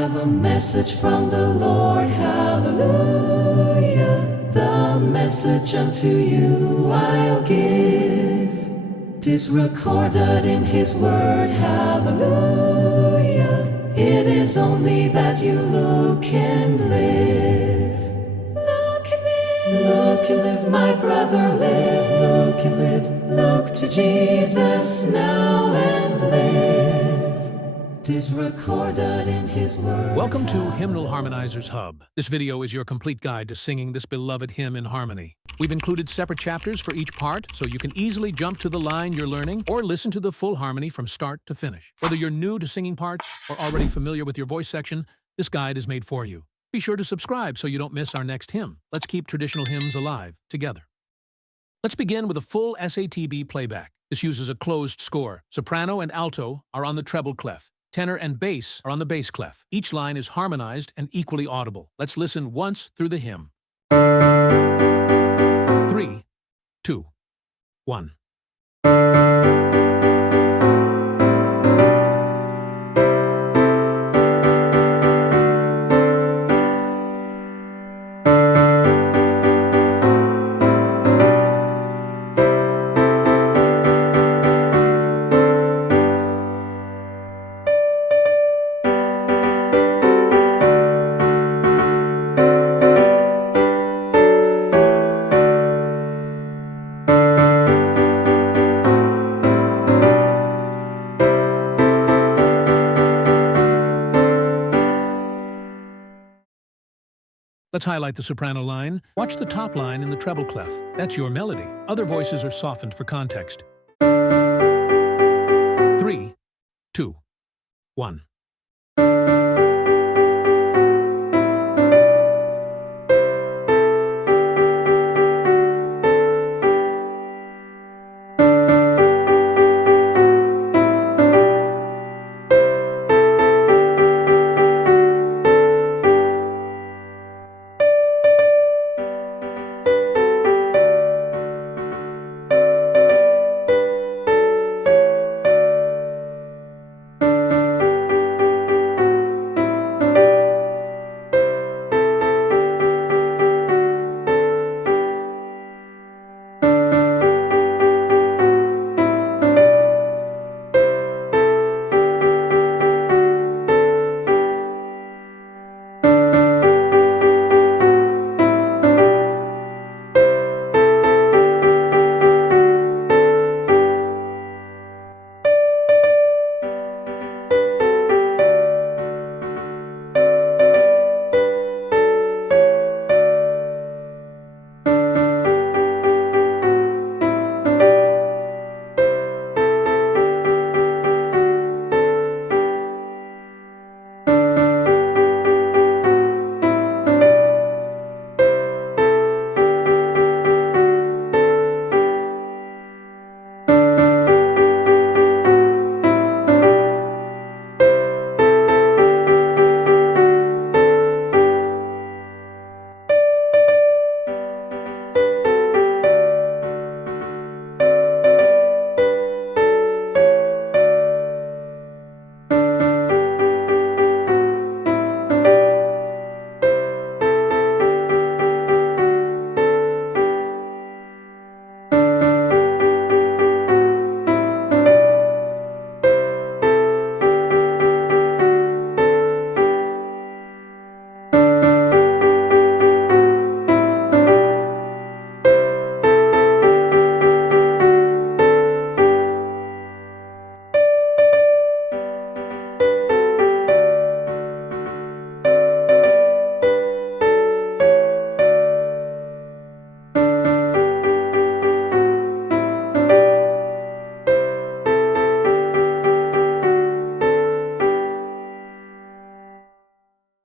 have a message from the Lord, hallelujah. The message unto you I'll give. 'Tis recorded in His word, hallelujah. It is only that you look and live. Look and live. Look and live, my brother, live. Look and live. Look to Jesus now and live. 'Tis recorded in His word. Welcome to Hymnal Harmonizers Hub. This video is your complete guide to singing this beloved hymn in harmony. We've included separate chapters for each part, so you can easily jump to the line you're learning or listen to the full harmony from start to finish. Whether you're new to singing parts or already familiar with your voice section, this guide is made for you. Be sure to subscribe so you don't miss our next hymn. Let's keep traditional hymns alive together. Let's begin with a full SATB playback. This uses a closed score. Soprano and alto are on the treble clef. Tenor and bass are on the bass clef. Each line is harmonized and equally audible. Let's listen once through the hymn. 3, 2, 1. Let's highlight the soprano line. Watch the top line in the treble clef. That's your melody. Other voices are softened for context. 3, 2, 1.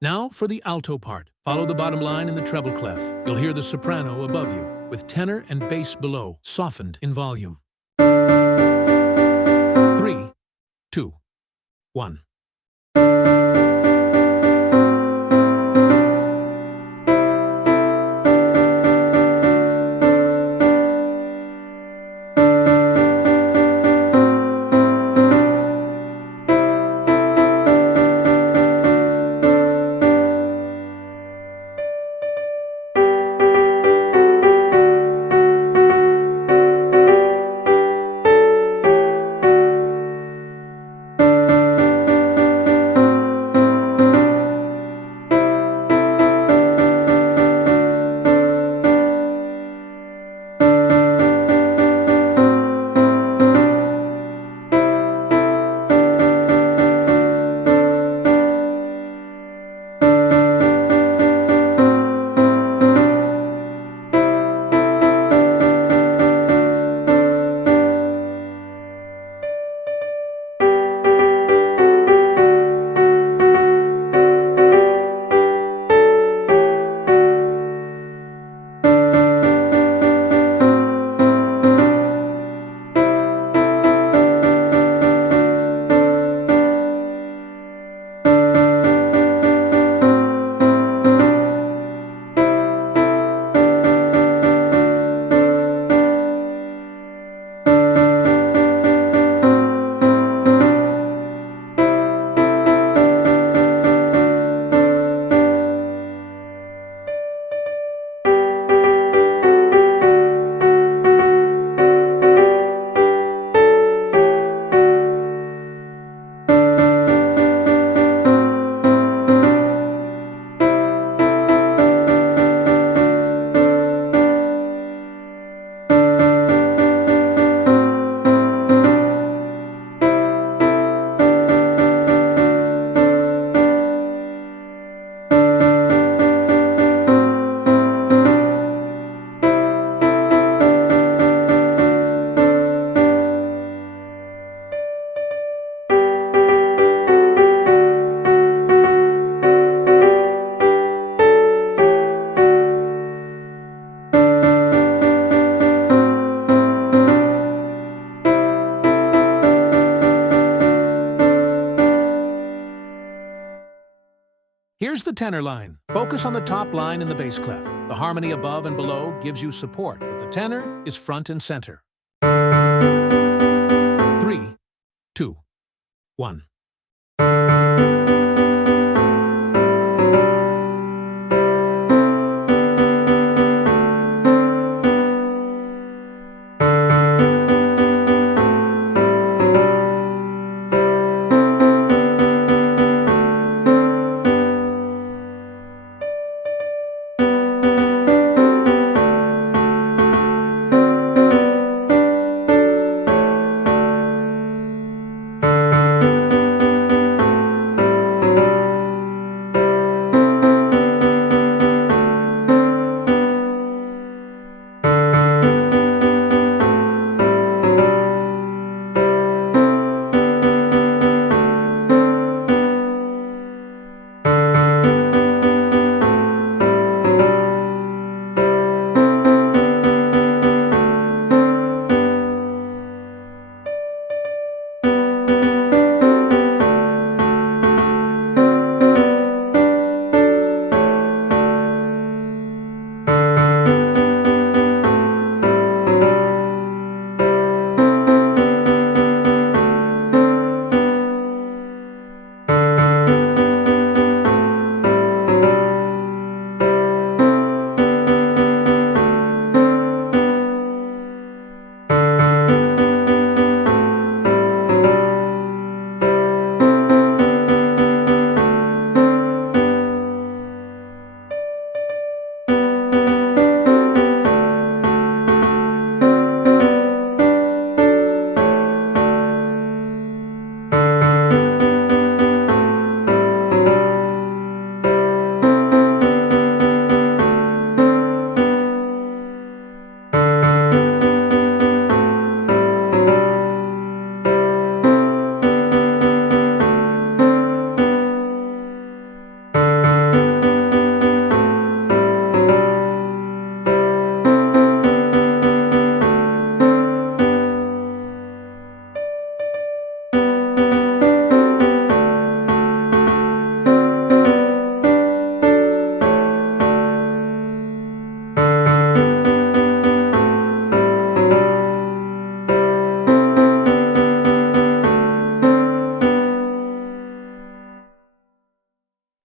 Now for the alto part. Follow the bottom line in the treble clef. You'll hear the soprano above you, with tenor and bass below, softened in volume. 3, 2, 1. Here's the tenor line. Focus on the top line in the bass clef. The harmony above and below gives you support, but the tenor is front and center. 3, 2, 1.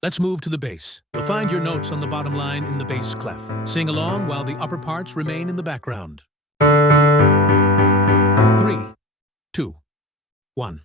Let's move to the bass. You'll find your notes on the bottom line in the bass clef. Sing along while the upper parts remain in the background. 3, 2, 1.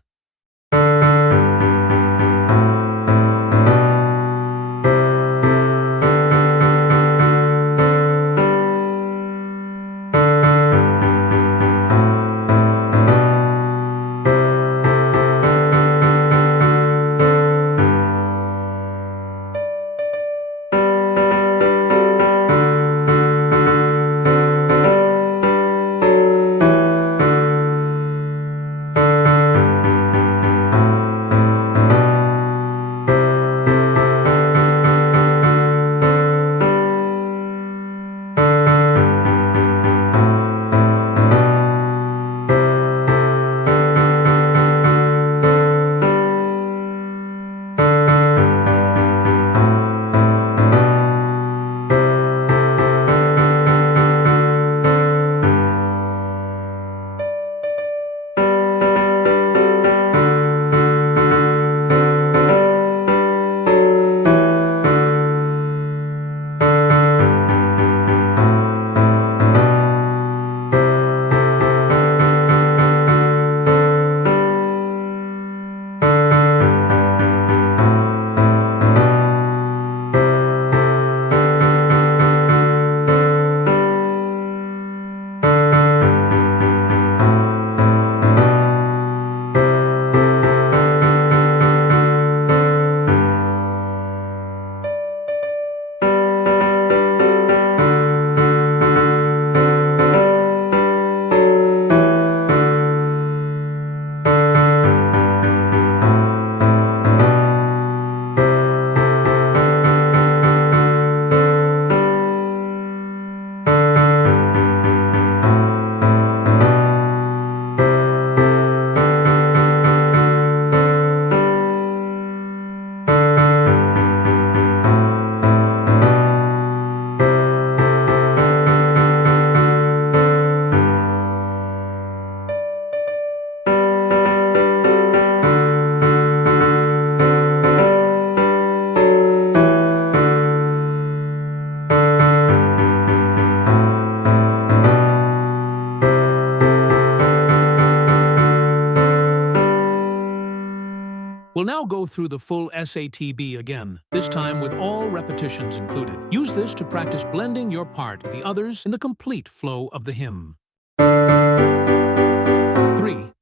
now go through the full SATB again, this time with all repetitions included. Use this to practice blending your part with the others in the complete flow of the hymn. 3,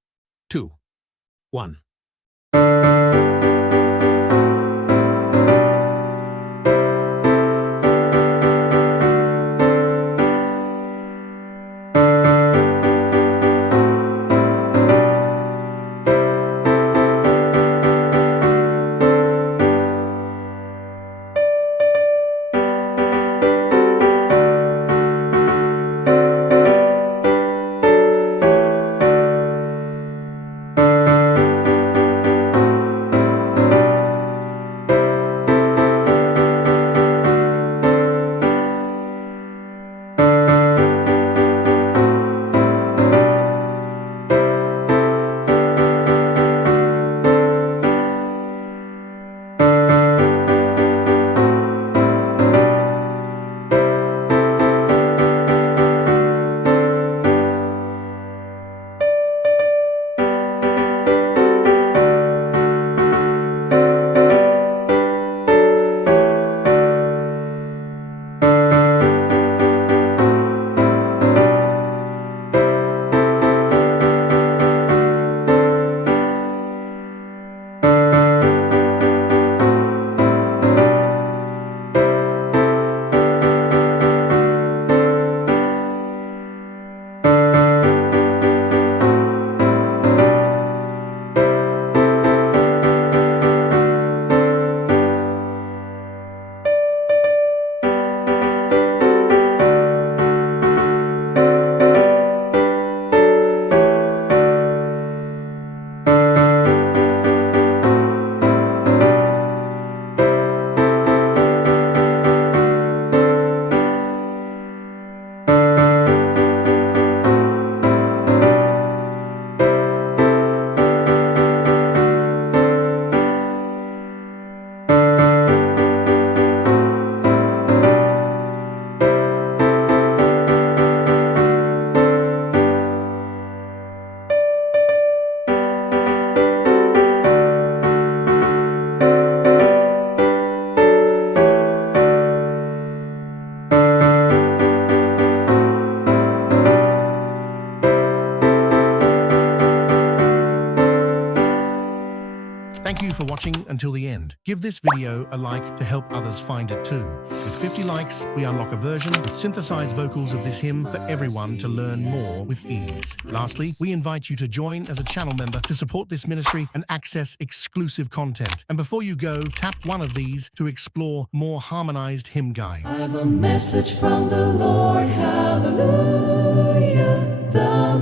2, 1. Thank you for watching until the end. Give this video a like to help others find it too. With 50 likes, we unlock a version with synthesized vocals of this hymn for everyone to learn more with ease. Lastly, we invite you to join as a channel member to support this ministry and access exclusive content. And before you go, tap one of these to explore more harmonized hymn guides. I have a message from the Lord, hallelujah.